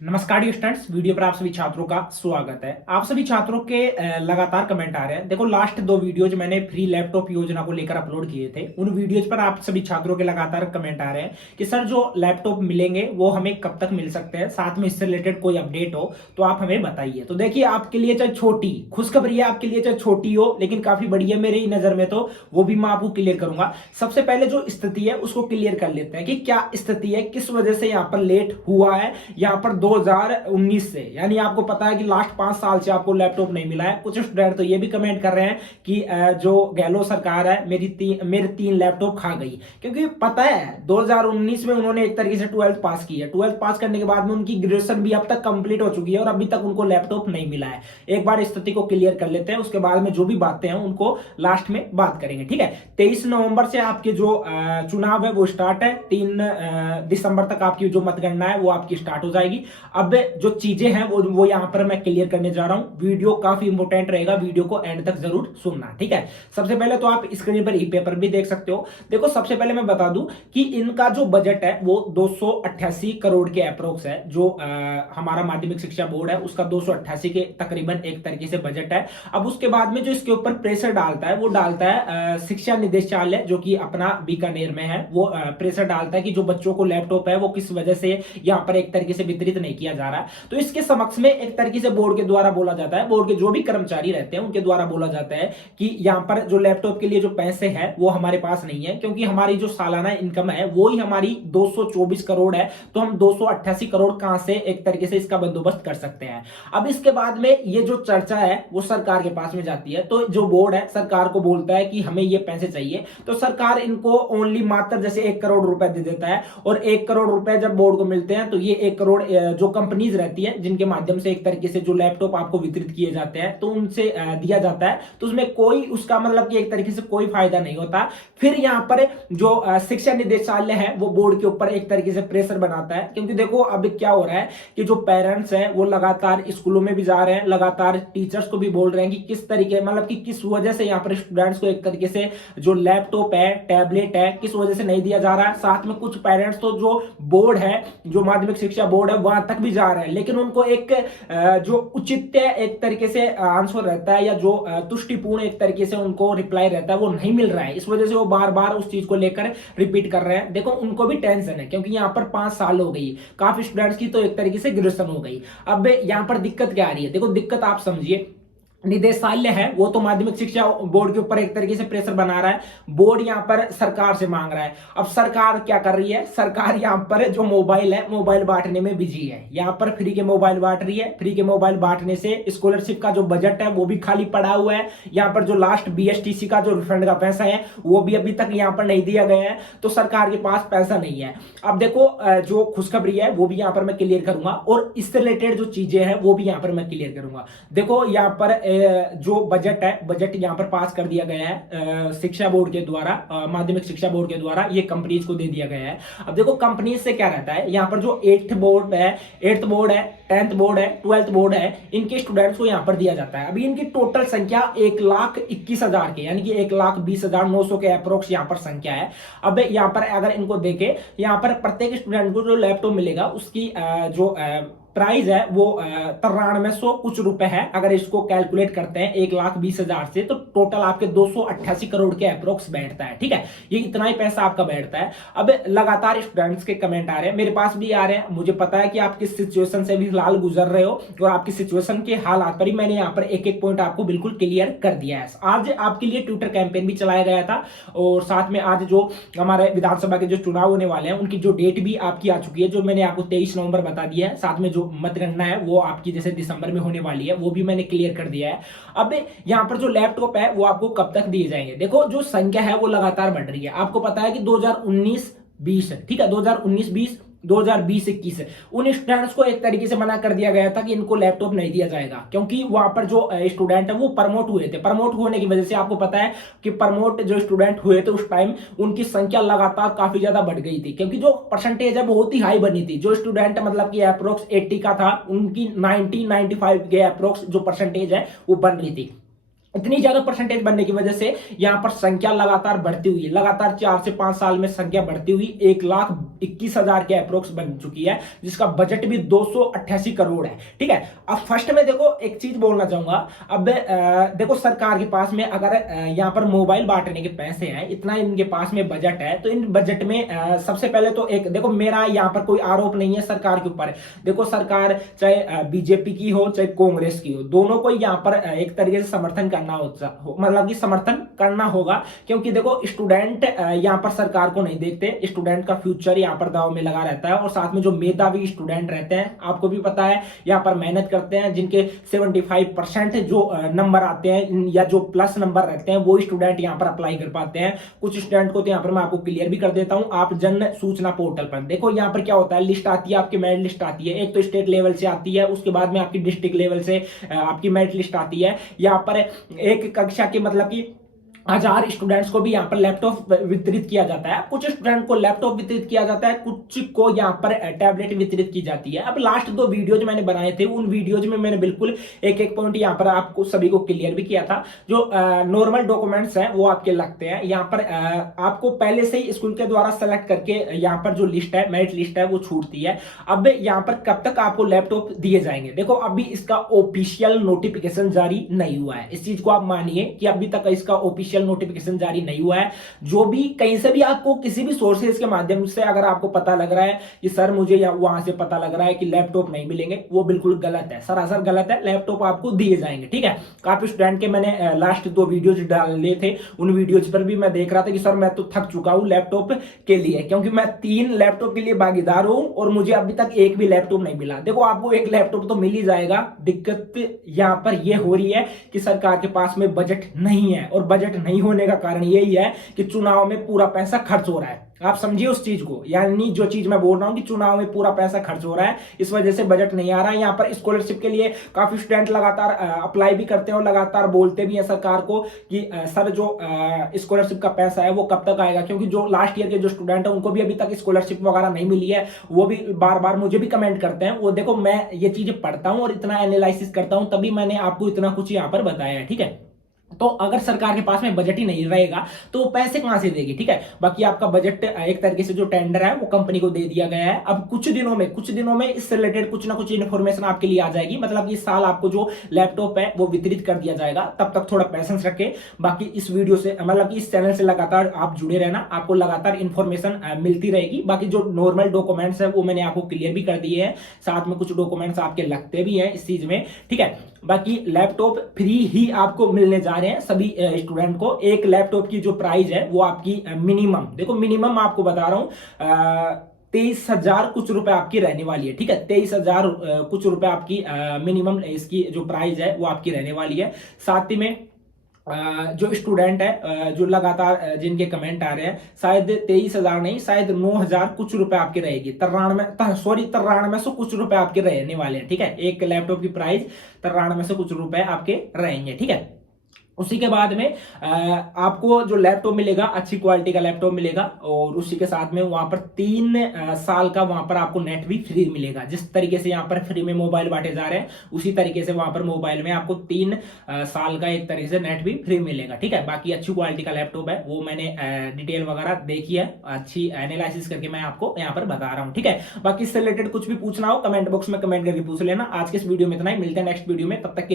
नमस्कार dear students, video पर आप सभी छात्रों का स्वागत है। आप सभी छात्रों के लगातार कमेंट आ रहे हैं। देखो, लास्ट दो वीडियोज मैंने फ्री लैपटॉप योजना को लेकर अपलोड किए थे। उन वीडियोज पर आप सभी छात्रों के लगातार कमेंट आ रहे हैं कि सर जो लैपटॉप मिलेंगे वो हमें कब तक मिल सकते हैं, साथ में इससे रिलेटेड कोई अपडेट हो तो आप हमें बताइए। तो देखिए, आपके लिए चाहे छोटी खुशखबरी है, आपके लिए चाहे छोटी हो लेकिन काफी बड़ी है मेरी नजर में, तो वो भी मैं आपको क्लियर करूंगा। सबसे पहले जो स्थिति है उसको क्लियर कर लेते हैं कि क्या स्थिति है, किस वजह से यहाँ पर लेट हुआ है। यहाँ पर 2019 से, यानी आपको पता है कि लास्ट 5 साल से आपको लैपटॉप नहीं मिला है। कुछ स्टूडेंट तो ये भी कमेंट कर रहे हैं कि जो गहलोत सरकार है मेरे 3 लैपटॉप खा गई, क्योंकि पता है 2019 में उन्होंने एक तरीके से 12th पास की है। 12th पास करने के बाद में उनकी ग्रेजुएशन भी अब तक कंप्लीट हो चुकी है और अभी तक उनको लैपटॉप नहीं मिला है। एक बार स्थिति को क्लियर कर लेते हैं, उसके बाद में जो भी बातें हैं उनको लास्ट में बात करेंगे, ठीक है। 23 नवंबर से आपके जो चुनाव है वो स्टार्ट है। 3 दिसंबर तक आपकी जो मतगणना है वो आपकी स्टार्ट हो जाएगी। अब जो चीजें हैं वो यहां पर मैं क्लियर करने जा रहा हूं। वीडियो काफी इंपॉर्टेंट रहेगा, वीडियो को एंड तक जरूर सुनना, ठीक है। सबसे पहले तो आप स्क्रीन पर ई पेपर भी देख सकते हो। देखो, सबसे पहले मैं बता दूं कि इनका जो बजट है वो 288 करोड़ के अप्रोक्स है। जो हमारा माध्यमिक शिक्षा बोर्ड है उसका 288 के तकरीबन एक तरीके से बजट है। अब उसके बाद में जो इसके ऊपर प्रेशर डालता है वो डालता है शिक्षा निदेशालय, जो कि अपना बीकानेर में है। वो प्रेशर डालता है कि जो बच्चों को लैपटॉप है वो किस वजह से यहाँ पर एक तरीके से वितरित नहीं किया जा रहा है। तो इसके समक्ष में एक तरीके से बोर्ड के द्वारा बोला जाता है, बोर्ड के जो भी कर्मचारी रहते हैं उनके द्वारा बोला जाता है कि यहाँ पर जो लैपटॉप के लिए जो पैसे हैं वो हमारे पास नहीं है, क्योंकि हमारी जो सालाना इनकम है वो ही हमारी 224 करोड़ है। तो हम 288 करोड़ कहां से एक तरीके से इसका बंदोबस्त कर सकते हैं। अब इसके बाद में ये जो चर्चा है वो सरकार के पास में जाती है। तो जो बोर्ड है सरकार को बोलता है कि हमें ये पैसे चाहिए, तो सरकार इनको ओनली मात्र जैसे 1 करोड़ रुपए दे देता है। और 1 करोड़ रुपए जब बोर्ड को मिलते हैं तो ये 1 करोड़ जो कंपनीज रहती है जिनके माध्यम से एक तरीके से जो लैपटॉप आपको वितरित किए जाते हैं तो उनसे दिया जाता है। तो उसमें कोई उसका मतलब कि एक तरीके से कोई फायदा नहीं होता। फिर यहाँ पर जो शिक्षा निदेशालय है वो बोर्ड के ऊपर एक तरीके से प्रेशर बनाता है, क्योंकि देखो अब क्या हो रहा है कि जो पेरेंट्स हैं वो लगातार स्कूलों में भी जा रहे हैं, लगातार टीचर्स को भी बोल रहे हैं कि किस तरीके मतलब कि किस वजह से यहाँ पर स्टूडेंट्स को एक तरीके से जो लैपटॉप है, टैबलेट है, किस वजह से नहीं दिया जा रहा है। साथ में कुछ पेरेंट्स तो जो बोर्ड है, जो माध्यमिक शिक्षा बोर्ड है, वहां तक भी जा रहे हैं, लेकिन उनको एक जो उचित एक तरीके से आंसर रहता है या जो तुष्टिपूर्ण एक तरीके से उनको रिप्लाई रहता है वो नहीं मिल रहा है। इस वजह से वो बार बार उस चीज को लेकर रिपीट कर रहे हैं। देखो, उनको भी टेंशन है, क्योंकि यहाँ पर 5 साल हो गई, काफी स्टूडेंट्स की तो एक तरीके से ग्रेजुएशन हो गई। अब यहाँ पर दिक्कत क्या आ रही है, देखो दिक्कत आप समझिए। निदेशालय है वो तो माध्यमिक शिक्षा बोर्ड के ऊपर एक तरीके से प्रेशर बना रहा है, बोर्ड यहां पर सरकार से मांग रहा है। अब सरकार क्या कर रही है, सरकार यहां पर जो मोबाइल है मोबाइल बांटने में बिजी है। यहां पर फ्री के मोबाइल बांट रही है। फ्री के मोबाइल बांटने से स्कॉलरशिप का जो बजट है वो भी खाली पड़ा हुआ है। यहां पर जो लास्ट बीएसटीसी का जो रिफंड का पैसा है वो भी अभी तक यहां पर नहीं दिया गया है। तो सरकार के पास पैसा नहीं है। अब देखो, जो खुशखबरी है वो भी यहां पर मैं क्लियर करूंगा और इससे रिलेटेड जो चीजें हैं वो भी यहां पर मैं क्लियर करूंगा। देखो, यहां पर जो बजट है, बजट यहां पर पास कर दिया गया है शिक्षा बोर्ड के द्वारा, माध्यमिक शिक्षा बोर्ड के द्वारा ये कंपनीज को दे दिया गया है। अब देखो, कंपनीज से क्या रहता है, यहां पर जो 8th बोर्ड है, 10th बोर्ड है, 12th बोर्ड है, इनके स्टूडेंट्स को यहां पर दिया जाता है। अभी इनकी टोटल संख्या 1,21,000 के, यानी कि 1,20,900 के अप्रोक्स यहां पर संख्या है। अब यहां पर अगर इनको देखें, यहां पर प्रत्येक स्टूडेंट को जो लैपटॉप मिलेगा उसकी जो प्राइस है वो 9300 कुछ रुपए है। अगर इसको कैलकुलेट करते हैं 1,20,000 से, तो टोटल आपके 288 करोड़ के अप्रोक्स बैठता है, ठीक है। ये इतना ही पैसा आपका बैठता है। अब लगातार स्टूडेंट्स के कमेंट आ रहे हैं, मेरे पास भी आ रहे हैं। मुझे पता है कि आप किस सिचुएशन से भी फिलहाल गुजर रहे हो और आपकी सिचुएशन के हालात पर ही मैंने यहाँ पर एक एक पॉइंट आपको बिल्कुल क्लियर कर दिया है। आज आपके लिए ट्विटर कैंपेन भी चलाया गया था और साथ में आज जो हमारे विधानसभा के जो चुनाव होने वाले हैं उनकी जो डेट भी आपकी आ चुकी है, जो मैंने आपको 23 नवंबर बता दिया है। साथ में जो मतगणना है वो आपकी जैसे दिसंबर में होने वाली है वो भी मैंने क्लियर कर दिया है। अब यहां पर जो लैपटॉप है वो आपको कब तक दिए जाएंगे, देखो जो संख्या है वो लगातार बढ़ रही है। आपको पता है कि 2019-20, ठीक है, 2019-20, 2020-21 उन स्टूडेंट्स को एक तरीके से मना कर दिया गया था कि इनको लैपटॉप नहीं दिया जाएगा, क्योंकि वहां पर जो स्टूडेंट है वो प्रमोट हुए थे। प्रमोट होने की वजह से आपको पता है कि प्रमोट जो स्टूडेंट हुए थे उस टाइम उनकी संख्या लगातार काफी ज्यादा बढ़ गई थी, क्योंकि जो परसेंटेज है बहुत ही हाई बनी थी। जो स्टूडेंट मतलब कि अप्रोक्स 80 का था, उनकी 90-95 के अप्रोक्स जो परसेंटेज है वो बन रही थी। इतनी ज्यादा परसेंटेज बनने की वजह से यहां पर संख्या लगातार बढ़ती हुई, लगातार 4 से 5 साल में संख्या बढ़ती हुई 1,21,000 के अप्रोक्स बन चुकी है, जिसका बजट भी 288 करोड़ है। ठीक है, अब फर्स्ट में देखो एक चीज बोलना चाहूंगा। अब देखो सरकार के पास में अगर यहां पर मोबाइल बांटने के पैसे हैं, इतना इनके पास में बजट है, तो इन बजट में सबसे पहले तो एक देखो, मेरा यहां पर कोई आरोप नहीं है सरकार के ऊपर। देखो सरकार चाहे बीजेपी की हो चाहे कांग्रेस की हो, दोनों को यहां पर एक तरीके से समर्थन करना मतलब कि समर्थन करना होगा, क्योंकि देखो स्टूडेंट यहां पर सरकार को नहीं देखते, स्टूडेंट का फ्यूचर यहां पर दांव में लगा रहता है। और साथ में जो मेधावी स्टूडेंट रहते हैं, आपको भी पता है यहां पर मेहनत करते हैं, जिनके 75% जो नंबर आते हैं या जो प्लस नंबर रहते हैं, वो स्टूडेंट यहां पर अप्लाई कर पाते हैं। कुछ स्टूडेंट को तो यहां पर मैं आपको क्लियर भी कर देता हूं, आप जन सूचना पोर्टल पर देखो, यहां पर क्या होता है, लिस्ट आती है, आपकी मेरिट लिस्ट आती है, एक तो स्टेट लेवल से आती है, उसके बाद में आपकी डिस्ट्रिक्ट लेवल से आपकी मेरिट लिस्ट आती है। यहां पर एक कक्षा की मतलब कि 1,000 स्टूडेंट्स को भी यहाँ पर लैपटॉप वितरित किया जाता है। कुछ स्टूडेंट को लैपटॉप वितरित किया जाता है, कुछ को यहाँ पर टैबलेट वितरित की जाती है। अब लास्ट 2 वीडियोज मैंने बनाए थे, उन वीडियोज में मैंने बिल्कुल एक पॉइंट यहाँ पर आपको सभी को क्लियर भी किया था। जो नॉर्मल डॉक्यूमेंट्स हैं वो आपके लगते हैं। यहाँ पर आपको पहले से ही स्कूल के द्वारा सेलेक्ट करके यहाँ पर जो लिस्ट है, मेरिट लिस्ट है, वो छूटती है। अब यहाँ पर कब तक आपको लैपटॉप दिए जाएंगे, देखो अभी इसका ऑफिशियल नोटिफिकेशन जारी नहीं हुआ है। इस चीज को आप मानिए कि अभी तक इसका ऑफिशियल नोटिफिकेशन जारी नहीं हुआ है। जो भी कहीं से भी आपको किसी भी सोर्सेज के माध्यम से अगर आपको पता लग रहा है कि सर मुझे या वहां से पता लग रहा है कि लैपटॉप नहीं मिलेंगे, वो बिल्कुल गलत है, सरासर गलत है। लैपटॉप आपको दिए जाएंगे। ठीक है, काफी स्टूडेंट के मैंने लास्ट 2 वीडियोज डाले थे, उन वीडियोज पर भी मैं देख रहा था कि सर मैं तो थक चुका हूं लैपटॉप के लिए, क्योंकि मैं 3 लैपटॉप के लिए भागीदार हूं और मुझे अभी तक एक भी लैपटॉप नहीं मिला। देखो आपको एक लैपटॉप तो मिल ही जाएगा, दिक्कत यहां पर यह हो रही है कि सरकार के पास में बजट नहीं है, और बजट नहीं होने का कारण यही है कि चुनाव में पूरा पैसा खर्च हो रहा है। आप समझिए उस चीज को, यानी जो चीज मैं बोल रहा हूं कि चुनाव में पूरा पैसा खर्च हो रहा है, इस वजह से बजट नहीं आ रहा है। यहाँ पर स्कॉलरशिप के लिए काफी स्टूडेंट लगातार अप्लाई भी करते हैं और लगातार बोलते भी हैं सरकार को कि सर जो स्कॉलरशिप का पैसा है वो कब तक आएगा, क्योंकि जो लास्ट ईयर के जो स्टूडेंट है उनको भी अभी तक स्कॉलरशिप वगैरह नहीं मिली है। वो भी बार बार मुझे भी कमेंट करते हैं। वो देखो मैं ये चीजें पढ़ता हूं और इतना एनालिसिस करता हूं, तभी मैंने आपको इतना कुछ यहाँ पर बताया है। ठीक है, तो अगर सरकार के पास में बजट ही नहीं रहेगा तो पैसे कहां से देगी। ठीक है, बाकी आपका बजट एक तरीके से जो टेंडर है वो कंपनी को दे दिया गया है। अब कुछ दिनों में इससे रिलेटेड कुछ ना कुछ इन्फॉर्मेशन आपके लिए आ जाएगी। मतलब इस साल आपको जो लैपटॉप है वो वितरित कर दिया जाएगा, तब तक थोड़ा पैसेंस रखें। बाकी इस वीडियो से मतलब कि इस चैनल से लगातार आप जुड़े रहना, आपको लगातार इन्फॉर्मेशन मिलती रहेगी। बाकी जो नॉर्मल डॉक्यूमेंट्स है वो मैंने आपको क्लियर भी कर दिए हैं, साथ में कुछ डॉक्यूमेंट्स आपके लगते भी हैं इस चीज में। ठीक है, बाकी लैपटॉप फ्री ही आपको मिलने जा रहे हैं सभी स्टूडेंट को। एक लैपटॉप की जो प्राइस है वो आपकी मिनिमम, देखो मिनिमम आपको बता रहा हूं 23,000 कुछ रुपए आपकी रहने वाली है। ठीक है, 23,000 कुछ रुपए आपकी मिनिमम इसकी जो प्राइस है वो आपकी रहने वाली है। साथ ही में जो स्टूडेंट है जो लगातार जिनके कमेंट आ रहे हैं, शायद 23,000 नहीं, शायद 9,000 कुछ रुपए आपके रहेगी, 93 कुछ रुपए आपके रहने वाले हैं। ठीक है, एक लैपटॉप की प्राइस 93 कुछ रुपए आपके रहेंगे। ठीक है, उसी के बाद में आपको जो लैपटॉप मिलेगा अच्छी क्वालिटी का लैपटॉप मिलेगा, और उसी के साथ में वहां पर 3 साल का वहां पर आपको नेट भी फ्री मिलेगा। जिस तरीके से यहाँ पर फ्री में मोबाइल बांटे जा रहे हैं, उसी तरीके से वहां पर मोबाइल में आपको 3 साल का एक तरीके से नेट भी फ्री मिलेगा। ठीक है, बाकी अच्छी क्वालिटी का लैपटॉप है, वो मैंने डिटेल वगैरह देखी है, अच्छी एनालिसिस करके मैं आपको यहाँ पर बता रहा हूँ। ठीक है, बाकी इससे रिलेटेड कुछ भी पूछना हो कमेंट बॉक्स में कमेंट करके पूछ लेना। आज के इस वीडियो में इतना ही, मिलते हैं नेक्स्ट वीडियो में, तब तक के लिए